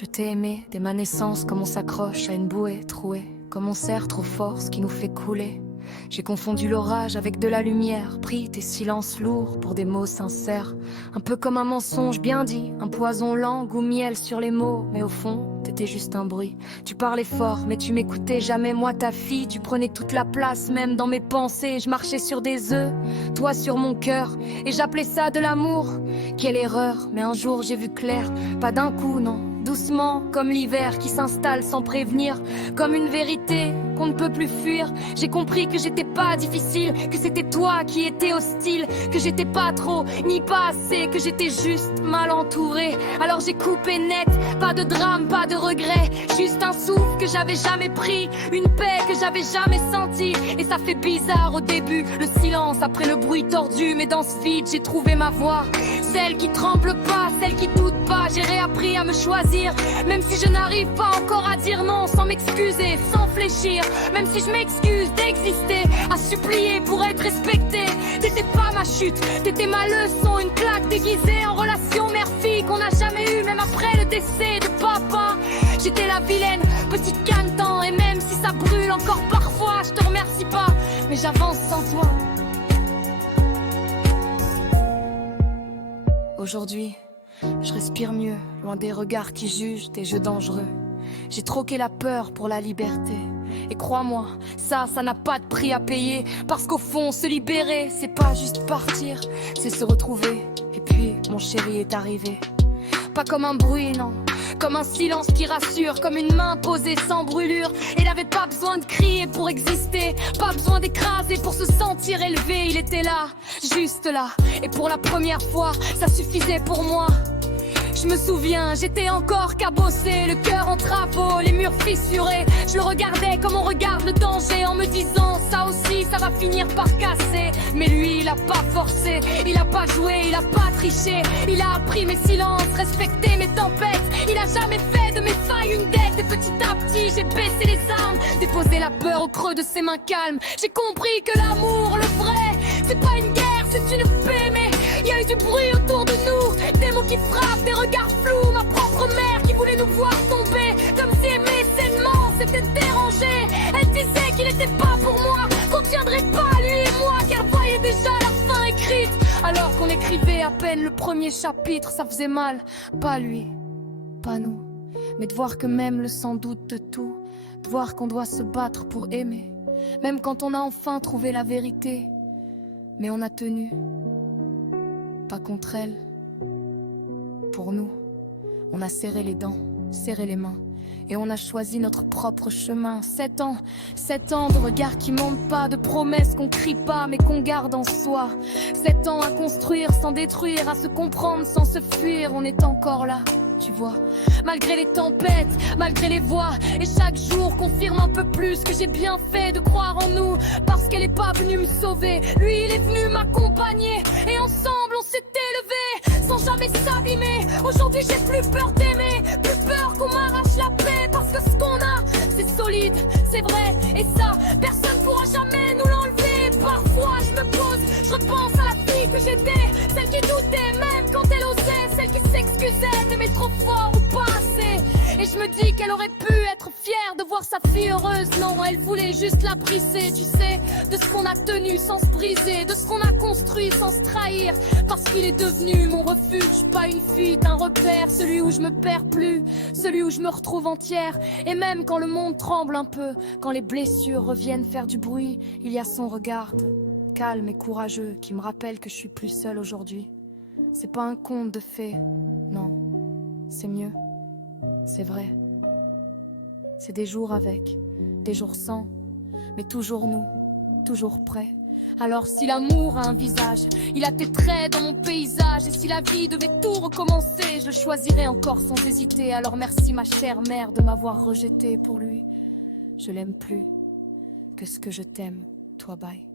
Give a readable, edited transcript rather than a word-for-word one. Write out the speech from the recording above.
Je t'ai aimé dès ma naissance comme on s'accroche à une bouée trouée, comme on serre trop fort ce qui nous fait couler. J'ai confondu l'orage avec de la lumière, pris tes silences lourds pour des mots sincères. Un peu comme un mensonge bien dit, un poison lent, goût miel sur les mots. Mais au fond, t'étais juste un bruit. Tu parlais fort, mais tu m'écoutais jamais. Moi, ta fille, tu prenais toute la place, même dans mes pensées. Je marchais sur des œufs, toi sur mon cœur. Et j'appelais ça de l'amour. Quelle erreur, mais un jour j'ai vu clair. Pas d'un coup, non. Doucement, comme l'hiver qui s'installe sans prévenir, comme une vérité qu'on ne peut plus fuir. J'ai compris que j'étais pas difficile, que c'était toi qui étais hostile, que j'étais pas trop, ni pas assez, que j'étais juste mal entourée. Alors j'ai coupé net, pas de drame, pas de regret, juste un souffle que j'avais jamais pris, une paix que j'avais jamais sentie. Et ça fait bizarre au début, le silence après le bruit tordu, mais dans ce vide j'ai trouvé ma voix. Celle qui tremble pas, celle qui doute pas, j'ai réappris à me choisir. Même si je n'arrive pas encore à dire non, sans m'excuser, sans fléchir. Même si je m'excuse d'exister, à supplier pour être respectée. T'étais pas ma chute, t'étais ma leçon, une claque déguisée en relation mère-fille qu'on n'a jamais eue, même après le décès de papa. J'étais la vilaine, petite canne-temps, et même si ça brûle encore parfois, je te remercie pas, mais j'avance sans toi. Aujourd'hui, je respire mieux, loin des regards qui jugent, des jeux dangereux. J'ai troqué la peur pour la liberté. Et crois-moi, ça n'a pas de prix à payer. Parce qu'au fond, se libérer, c'est pas juste partir, c'est se retrouver. Et puis, mon chéri est arrivé. Pas comme un bruit, non, comme un silence qui rassure, comme une main posée sans brûlure. Il avait pas besoin de crier pour exister, pas besoin d'écraser pour se sentir élevé. Il était là, juste là, et pour la première fois, ça suffisait pour moi. Je me souviens, j'étais encore cabossé, le cœur en travaux, les murs fissurés. Je le regardais comme on regarde le danger, en me disant ça aussi, ça va finir par casser. Mais lui, il a pas forcé, il a pas joué, il a pas triché. Il a appris mes silences, respecté mes tempêtes. Il a jamais fait de mes failles une dette. Et petit à petit, j'ai baissé les armes, déposé la peur au creux de ses mains calmes. J'ai compris que l'amour, le vrai, c'est pas une guerre, c'est une paix. Mais il y a eu du bruit autour de nous, des mots qui frappent, des regards flous. Ma propre mère qui voulait nous voir tomber, comme si aimer sainement c'était dérangé. Elle disait qu'il était pas pour moi, qu'on tiendrait pas lui et moi, qu'elle voyait déjà la fin écrite. Alors qu'on écrivait à peine le premier chapitre, ça faisait mal. Pas lui, pas nous, mais de voir que même le sans doute de tout, de voir qu'on doit se battre pour aimer, même quand on a enfin trouvé la vérité. Mais on a tenu, pas contre elle, pour nous. On a serré les dents, serré les mains, et on a choisi notre propre chemin. 7 ans de regards qui mentent pas, de promesses qu'on crie pas mais qu'on garde en soi. 7 ans à construire sans détruire, à se comprendre sans se fuir. On est encore là, tu vois, malgré les tempêtes, malgré les voix. Et chaque jour confirme un peu plus que j'ai bien fait de croire en nous. Parce qu'elle est pas venue me sauver, lui il est venu m'accompagner. Et ensemble on s'est élevé, sans jamais s'abîmer. Aujourd'hui j'ai plus peur d'aimer, plus peur qu'on m'arrache la paix. Parce que ce qu'on a, c'est solide, c'est vrai. Et ça, personne pourra jamais nous l'enlever. Parfois je me pose, je repense à la fille que j'étais, celle qui doutait même quand elle osait, celle qui s'excusait d'aimer trop fort ou pas assez. Et je me dis qu'elle aurait pu être fière de voir sa fille heureuse. Non, elle voulait juste la briser, tu sais, de ce qu'on a tenu sans se briser, de ce qu'on a construit sans se trahir. Parce qu'il est devenu mon refuge, pas une fuite, un repère. Celui où je me perds plus, celui où je me retrouve entière. Et même quand le monde tremble un peu, quand les blessures reviennent faire du bruit, il y a son regard calme et courageux qui me rappelle que je suis plus seule aujourd'hui. C'est pas un conte de fées, non, c'est mieux, c'est vrai. C'est des jours avec, des jours sans, mais toujours nous, toujours prêts. Alors si l'amour a un visage, il a tes traits dans mon paysage. Et si la vie devait tout recommencer, je le choisirais encore sans hésiter. Alors merci ma chère mère de m'avoir rejeté pour lui. Je l'aime plus que ce que je t'aime, toi bye.